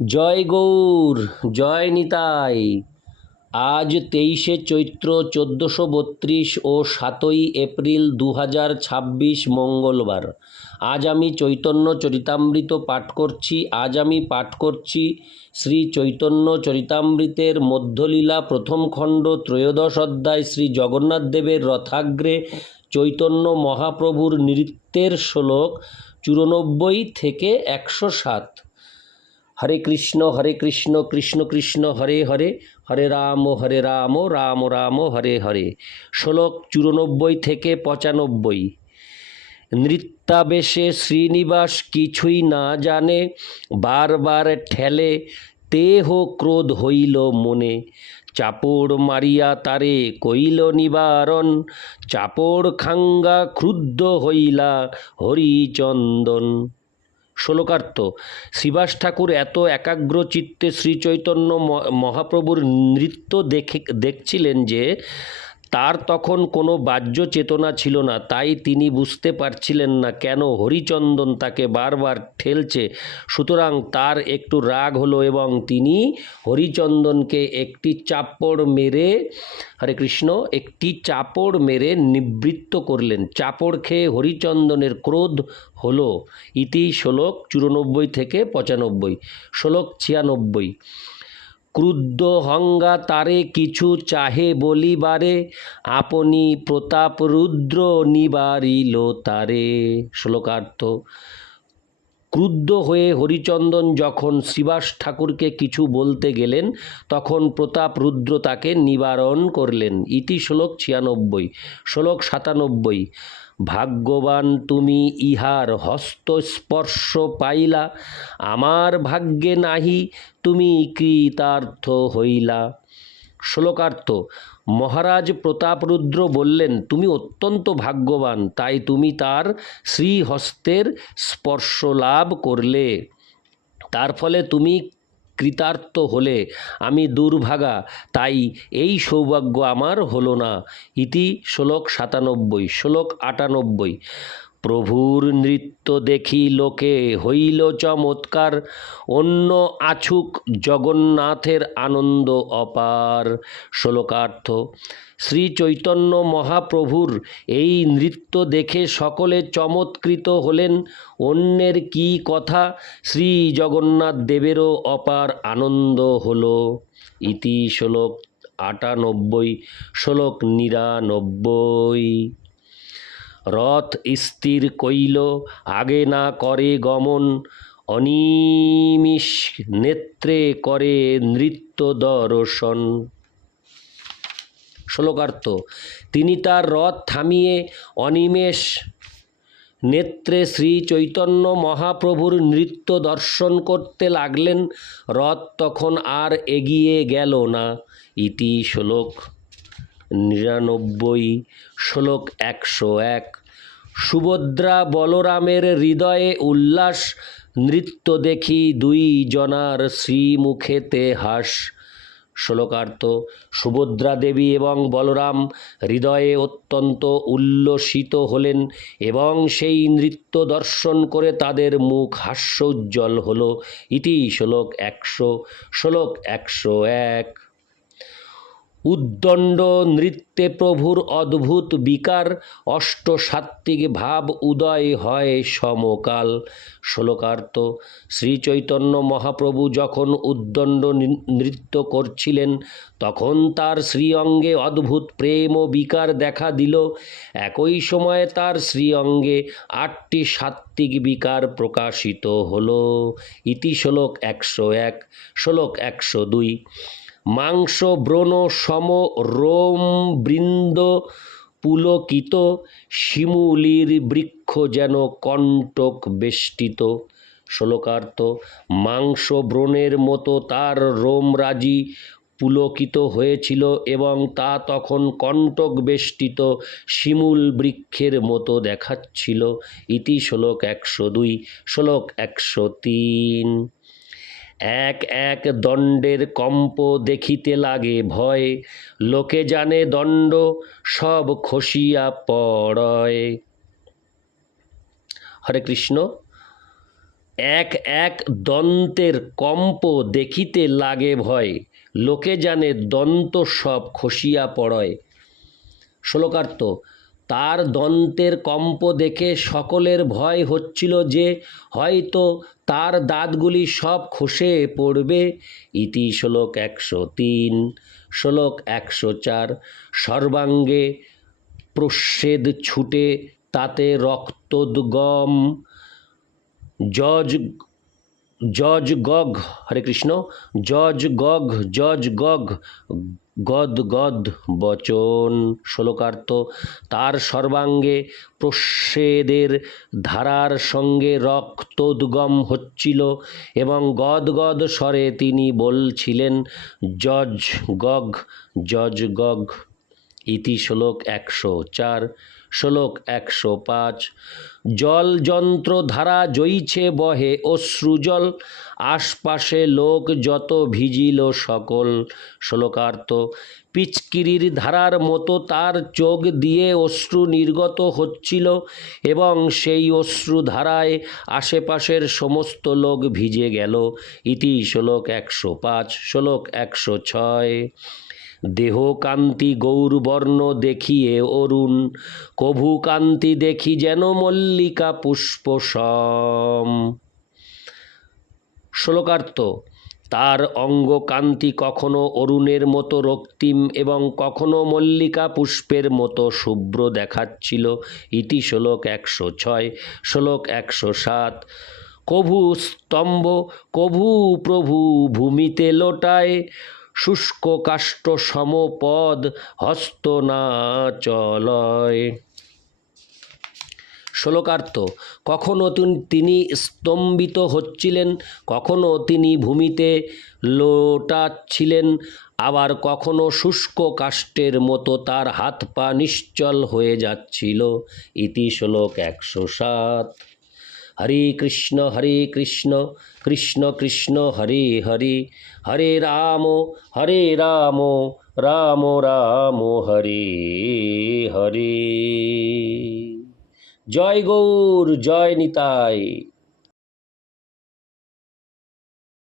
জয় গৌর, জয় নিতাই। আজ 23শে চৈত্র 1432 ও 7ই এপ্রিল 2026 মঙ্গলবার। আজ আমি চৈতন্য চরিতামৃত পাঠ করছি। শ্রী চৈতন্য চরিতামৃতের মধ্যলীলা প্রথম খণ্ড ত্রয়োদশ অধ্যায় শ্রী জগন্নাথ দেবের রথাগ্রে চৈতন্য মহাপ্রভুর নৃত্যের শ্লোক 94 থেকে 107। হরে কৃষ্ণ কৃষ্ণ কৃষ্ণ হরে হরে, হরে রাম রাম রাম হরে হরে। শ্লোক 94 থেকে 95। নৃত্যাবেশে শ্রীনিবাস কিছুই না জানে, বারবার ঠেলে দেহ ক্রোধ হইল মনে। চাপড় মারিয়া তারে কইল নিবারণ, চাপড় খাঙ্গা ক্রুদ্ধ হইলা হরিচন্দন। শ্লোকার্থ। শ্রীবাস ঠাকুর এত একাগ্র চিত্তে শ্রীচৈতন্য মহাপ্রভুর নৃত্য দেখছিলেন যে তার তখন কোনো বাহ্য চেতনা ছিল না। তাই তিনি বুঝতে পারছিলেন না কেন হরিচন্দন তাকে বারবার ঠেলছে। সুতরাং তার একটু রাগ হলো এবং তিনি হরিচন্দনকে একটি চাপড় মেরে নিবৃত্ত করলেন। চাপড় খেয়ে হরিচন্দনের ক্রোধ হলো। ইতি শ্লোক 94 থেকে 95। শ্লোক 96। ক্রুদ্ধ হঙ্গা তারে কিছু চাহে বলিবারে, আপনি প্রতাপ রুদ্র নিবারিল তারে। শ্লোকার্থ। ক্রুদ্ধ হয়ে হরিচন্দন যখন শ্রীবাস ঠাকুরকে কিছু বলতে গেলেন তখন প্রতাপ রুদ্র তাকে নিবারণ করলেন। ইতি শ্লোক 96। শ্লোক 97। ভাগ্যবান তুমি ইহার হস্তস্পর্শ পাইলা, আমার ভাগ্যে নাহি তুমি কৃতার্থ হইলা। শ্লোকার্থ। মহারাজ প্রতাপরুদ্র বললেন, তুমি অত্যন্ত ভাগ্যবান, তাই তুমি তার শ্রীহস্তের স্পর্শ লাভ করলে, তার ফলে তুমি কৃতার্থ হলে। আমি দুর্ভাগা, তাই এই সৌভাগ্য আমার হলো না। ইতি শ্লোক 97। শ্লোক 98। প্রভুর নৃত্য দেখি লোকে হইল চমৎকার, অন্য আছুক জগন্নাথের আনন্দ অপার। শ্লোকার্থ। শ্রী চৈতন্য মহাপ্রভুর এই নৃত্য দেখে সকলে চমৎকৃত হলেন। অন্যের কি কথা, শ্রী জগন্নাথ দেবেরও অপার আনন্দ হল। ইতি শ্লোক 98। শ্লোক 99। রথ স্থির কইল আগে না করে গমন, অনিমিষ নেত্রে করে নৃত্য দর্শন। শ্লোকার্থ। তিনি তার রথ থামিয়ে অনিমেষ নেত্রে শ্রী চৈতন্য মহাপ্রভুর নৃত্য দর্শন করতে লাগলেন। রথ তখন আর এগিয়ে গেল না। ইতি শ্লোক 99। শ্লোক 101। সুভদ্রা বলরামের হৃদয়ে উল্লাস, নৃত্য দেখি দুই জনার শ্রীমুখেতে হাস। শ্লোকার্থ। সুভদ্রা দেবী এবং বলরাম হৃদয়ে অত্যন্ত উল্লসিত হলেন এবং সেই নৃত্য দর্শন করে তাদের মুখ হাস্যোজ্জ্বল হল। ইতি শ্লোক 100। শ্লোক 101। উদ্দণ্ড নৃত্যে প্রভুর অদ্ভুত বিকার, অষ্টসাত্ত্বিক ভাব উদয় হয় সমকাল। শ্লোকার্থ। শ্রী চৈতন্য মহাপ্রভু যখন উদ্দণ্ড নৃত্য করছিলেন তখন তার শ্রীঅঙ্গে অদ্ভুত প্রেম ও বিকার দেখা দিল। একই সময়ে তার শ্রীঅঙ্গে 8টি সাত্ত্বিক বিকার প্রকাশিত হল। ইতি শ্লোক 101। শ্লোক 102। মাংস ব্রণ সম রোম বৃন্দ পুলকিত, শিমুলির বৃক্ষ যেন কণ্টক বেষ্টিত। শ্লোকার্থ। মাংস ব্রণের মতো তার রোমরাজি পুলকিত হয়েছিল এবং তা তখন কণ্টক বেষ্টিত শিমুল বৃক্ষের মতো দেখাচ্ছিল। ইতি শ্লোক 102। শ্লোক 103। এক এক দণ্ডের কম্প দেখিতে লাগে ভয়, লোকে জানে দণ্ড সব খসিয়া পড়য়। হরে কৃষ্ণ। এক এক দন্তের কম্প দেখিতে লাগে ভয়, লোকে জানে দন্ত সব খসিয়া পড়য়। শ্লোকার্থ, তার দন্তের কম্প দেখে সকলের ভয় হচ্ছিল যে হয়তো তার দাঁতগুলি সব খসে পড়বে। ইতি শ্লোক 103। শ্লোক 104। সর্বাঙ্গে প্রচ্ছেদ ছুটে তাতে রক্তোদ্গম, জজ গগ, হরে কৃষ্ণ, জজ গগ গদ গদ বচন। শ্লোকার্থ, তার সর্বাঙ্গে প্রচ্ছেদের ধারার সঙ্গে রক্তোদ্গম হচ্ছিল এবং গদ গদ স্বরে তিনি বলছিলেন, জজ গগ। ইতি শ্লোক 104। শ্লোক 105। জল যন্ত্র ধারা জইছে বহে অশ্রুজল, আশপাশে লোক যত ভিজিল সকল। শ্লোকার্থ, পিচকিরির ধারার মতো তার চোখ দিয়ে অশ্রু নির্গত হচ্ছিল এবং সেই অশ্রু ধারায় আশেপাশের সমস্ত লোক ভিজে গেল। ইতি শ্লোক 105। শ্লোক 106। দেহ কান্তি গৌরবর্ণ দেখিয়ে অরুণ, কভু কান্তি দেখি যেন মল্লিকা পুষ্প সম। শ্লোকার্থ, তার অঙ্গ কান্তি কখনো অরুণের মতো রক্তিম এবং কখনো মল্লিকা পুষ্পের মতো শুভ্র দেখাচ্ছিল। ইতি শ্লোক 106। শ্লোক 107। কভু স্তম্ভ কভু প্রভু ভূমিতে লোটায়, শুষ্ক কাষ্ঠ সমপদ হস্ত না চলয়। শ্লোকার্থ, কখনো তিনি স্তম্ভিত হচ্ছিলেন, কখনো তিনি ভূমিতে লোটাচ্ছিলেন, আবার কখনো শুষ্ক কাষ্ঠের মতো তার হাত পা নিশ্চল হয়ে যাচ্ছিল। ইতি শ্লোক 107। হরে কৃষ্ণ কৃষ্ণ কৃষ্ণ হরে হরে, হরে রাম রাম রাম হরে হরে। জয় গৌর, জয় নিতাই।